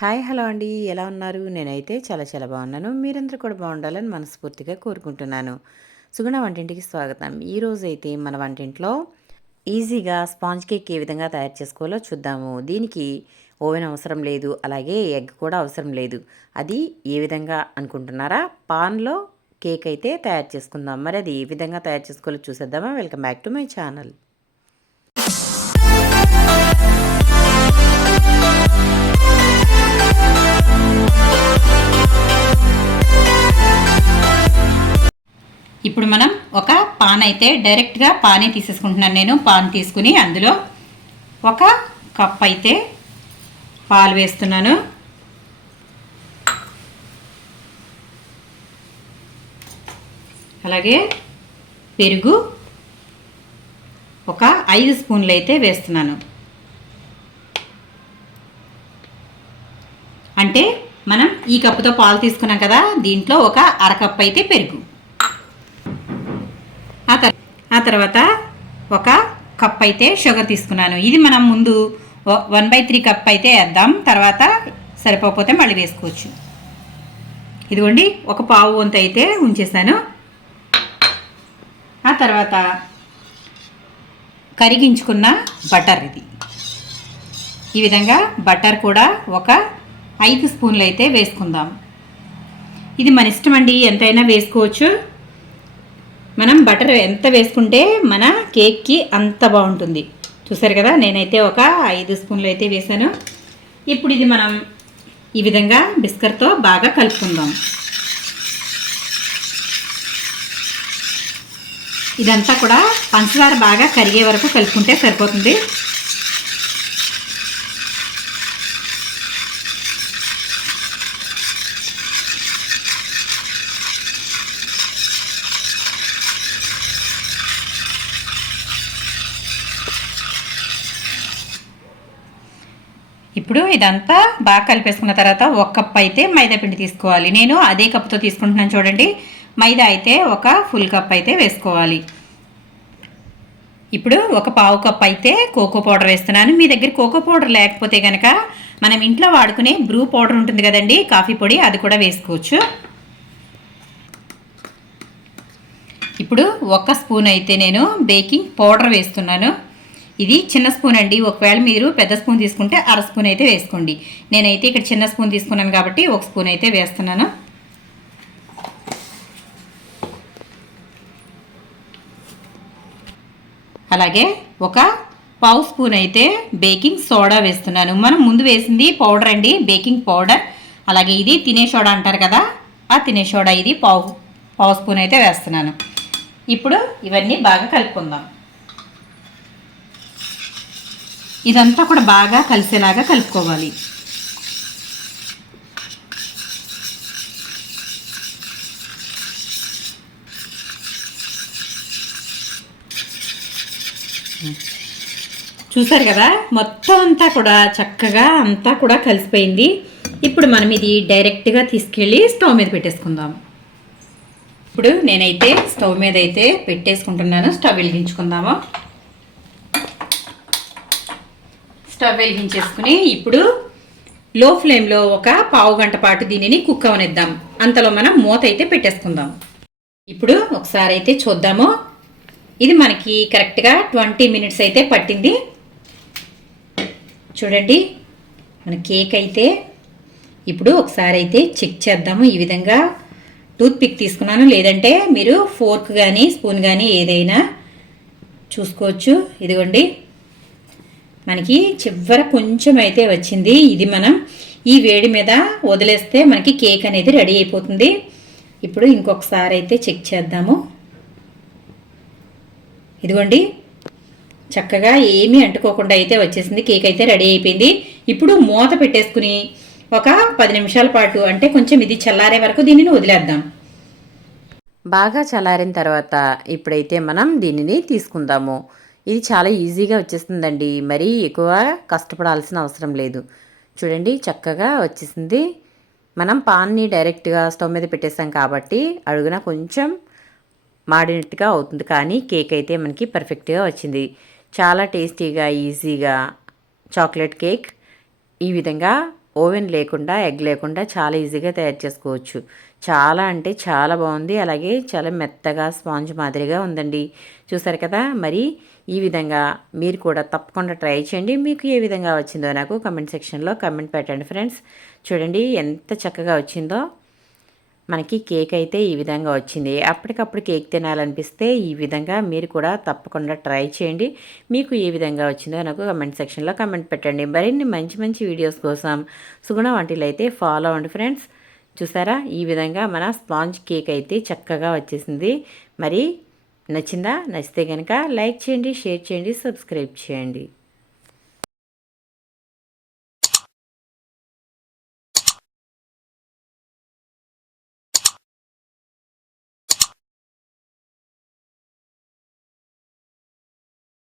Hi hello అండి. ఎలా ఉన్నారు? నేనైతే చాలా చాలా బాగున్నాను. మీరందరూ కూడా బాగుండాలని మనస్ఫూర్తిగా కోరుకుంటున్నాను. సుగుణ వంటింటికి స్వాగతం. ఈరోజైతే మన వంటింట్లో ఈజీగా స్పాంజ్ కేక్ ఏ విధంగా తయారు చేసుకోవాలో చూద్దాము. దీనికి ఓవెన్ అవసరం లేదు, అలాగే ఎగ్ కూడా అవసరం లేదు. అది ఏ విధంగా అనుకుంటున్నారా? పాన్లో కేక్ అయితే తయారు చేసుకుందాం. మరి అది ఏ విధంగా తయారు చేసుకోవాలో చూసేద్దామా? Welcome back to my channel. ఇప్పుడు మనం ఒక పాన్ అయితే డైరెక్ట్గా పానే తీసేసుకుంటున్నాను. నేను పాన్ తీసుకుని అందులో ఒక కప్ అయితే పాలు వేస్తున్నాను. అలాగే పెరుగు ఒక 5 స్పూన్లు అయితే వేస్తున్నాను. అంటే మనం ఈ కప్పుతో పాలు తీసుకున్నాం కదా, దీంట్లో ఒక అరకప్పు అయితే పెరుగు. ఆ తర్వాత ఒక కప్ అయితే షుగర్ తీసుకున్నాను. ఇది మనం ముందు 1/3 కప్ అయితే వేద్దాం, తర్వాత సరిపోతే మళ్ళీ వేసుకోవచ్చు. ఇదిగోండి, ఒక పావు వంతు అయితే ఉంచేసాను. ఆ తర్వాత కరిగించుకున్న బటర్, ఇది ఈ విధంగా బటర్ కూడా ఒక 5 స్పూన్లు అయితే వేసుకుందాం. ఇది మన ఇష్టం అండి, ఎంతైనా వేసుకోవచ్చు. మనం బటర్ ఎంత వేసుకుంటే మన కేక్కి అంత బాగుంటుంది. చూసారు కదా, నేనైతే ఒక 5 స్పూన్లు అయితే వేసాను. ఇప్పుడు ఇది మనం ఈ విధంగా బిస్కర్తో బాగా కలుపుకుందాం. ఇదంతా కూడా పంచదార బాగా కరిగే వరకు కలుపుకుంటే సరిపోతుంది. ఇప్పుడు ఇదంతా బాగా కలిపేసుకున్న తర్వాత ఒక కప్ అయితే మైదా పిండి తీసుకోవాలి. నేను అదే కప్తో తీసుకుంటున్నాను చూడండి. మైదా అయితే ఒక ఫుల్ కప్ అయితే వేసుకోవాలి. ఇప్పుడు ఒక పావు కప్ అయితే కోకో పౌడర్ వేస్తున్నాను. మీ దగ్గర కోకో పౌడర్ లేకపోతే కనుక మనం ఇంట్లో వాడుకునే బ్రూ పౌడర్ ఉంటుంది కదండి, కాఫీ పొడి, అది కూడా వేసుకోవచ్చు. ఇప్పుడు ఒక స్పూన్ అయితే నేను బేకింగ్ పౌడర్ వేస్తున్నాను. ఇది చిన్న స్పూన్ అండి, ఒకవేళ మీరు పెద్ద స్పూన్ తీసుకుంటే అర స్పూన్ అయితే వేసుకోండి. నేనైతే ఇక్కడ చిన్న స్పూన్ తీసుకున్నాను కాబట్టి ఒక స్పూన్ అయితే వేస్తున్నాను. అలాగే ఒక పావు స్పూన్ అయితే బేకింగ్ సోడా వేస్తున్నాను. మనం ముందు వేసింది పౌడర్ అండి, బేకింగ్ పౌడర్. అలాగే ఇది తినే సోడా అంటారు కదా, ఆ తినే సోడా ఇది పావు స్పూన్ అయితే వేస్తున్నాను. ఇప్పుడు ఇవన్నీ బాగా కలుపుకుందాం. ఇదంతా కూడా బాగా కలిసేలాగా కలుపుకోవాలి. చూసారు కదా, మొత్తం అంతా కూడా చక్కగా అంతా కూడా కలిసిపోయింది. ఇప్పుడు మనం ఇది డైరెక్ట్గా తీసుకెళ్ళి స్టవ్ మీద పెట్టేసుకుందాం. ఇప్పుడు నేనైతే స్టవ్ మీద అయితే పెట్టేసుకుంటున్నాను. స్టవ్ వెలిగించుకుందాము. స్టవ్ వెలిగించేసుకుని ఇప్పుడు లో ఫ్లేమ్లో ఒక పావు గంట పాటు దీనిని కుక్ అవనిద్దాం. అంతలో మనం మూత అయితే పెట్టేసుకుందాం. ఇప్పుడు ఒకసారి అయితే చూద్దాము. ఇది మనకి కరెక్ట్గా 20 మినిట్స్ అయితే పట్టింది. చూడండి, మన కేక్ అయితే ఇప్పుడు ఒకసారి అయితే చెక్ చేద్దాము. ఈ విధంగా టూత్ పిక్ తీసుకున్నాను, లేదంటే మీరు ఫోర్క్ కానీ స్పూన్ కానీ ఏదైనా చూసుకోవచ్చు. ఇదిగోండి, మనకి చివర కొంచెం అయితే వచ్చింది. ఇది మనం ఈ వేడి మీద వదిలేస్తే మనకి కేక్ అనేది రెడీ అయిపోతుంది. ఇప్పుడు ఇంకొకసారి అయితే చెక్ చేద్దాము. ఇదిగోండి, చక్కగా ఏమీ అంటుకోకుండా అయితే వచ్చేసింది. కేక్ అయితే రెడీ అయిపోయింది. ఇప్పుడు మూత పెట్టేసుకుని ఒక 10 నిమిషాల పాటు, అంటే కొంచెం ఇది చల్లారే వరకు దీనిని వదిలేద్దాం. బాగా చల్లారిన తర్వాత ఇప్పుడైతే మనం దీనిని తీసుకుందాము. ఇది చాలా ఈజీగా వచ్చేస్తుందండి, మరీ ఎక్కువ కష్టపడాల్సిన అవసరం లేదు. చూడండి, చక్కగా వచ్చేసింది. మనం పాన్ని డైరెక్ట్గా స్టవ్ మీద పెట్టేసాం కాబట్టి అడుగున కొంచెం మాడినట్టుగా అవుతుంది, కానీ కేక్ అయితే మనకి పర్ఫెక్ట్గా వచ్చింది. చాలా టేస్టీగా ఈజీగా చాక్లెట్ కేక్ ఈ విధంగా ఓవెన్ లేకుండా ఎగ్ లేకుండా చాలా ఈజీగా తయారు చేసుకోవచ్చు. చాలా అంటే చాలా బాగుంది. అలాగే చాలా మెత్తగా స్పాంజ్ మాదిరిగా ఉందండి. చూసారు కదా, మరి ఈ విధంగా మీరు కూడా తప్పకుండా ట్రై చేయండి. మీకు ఏ విధంగా వచ్చిందో నాకు కమెంట్ సెక్షన్లో కమెంట్ పెట్టండి ఫ్రెండ్స్. చూడండి ఎంత చక్కగా వచ్చిందో. మనకి కేక్ అయితే ఈ విధంగా వచ్చింది. అప్పటికప్పుడు కేక్ తినాలనిపిస్తే ఈ విధంగా మీరు కూడా తప్పకుండా ట్రై చేయండి. మీకు ఏ విధంగా వచ్చిందో నాకు కమెంట్ సెక్షన్లో కమెంట్ పెట్టండి. మరిన్ని మంచి మంచి వీడియోస్ కోసం సుగుణ వంటలు అయితే ఫాలో అవ్వండి ఫ్రెండ్స్. చూసారా, ఈ విధంగా మన స్పాంజ్ కేక్ అయితే చక్కగా వచ్చేసింది. మరి నచ్చిందా? నచ్చితే కనుక లైక్ చేయండి, షేర్ చేయండి, సబ్స్క్రైబ్ చేయండి.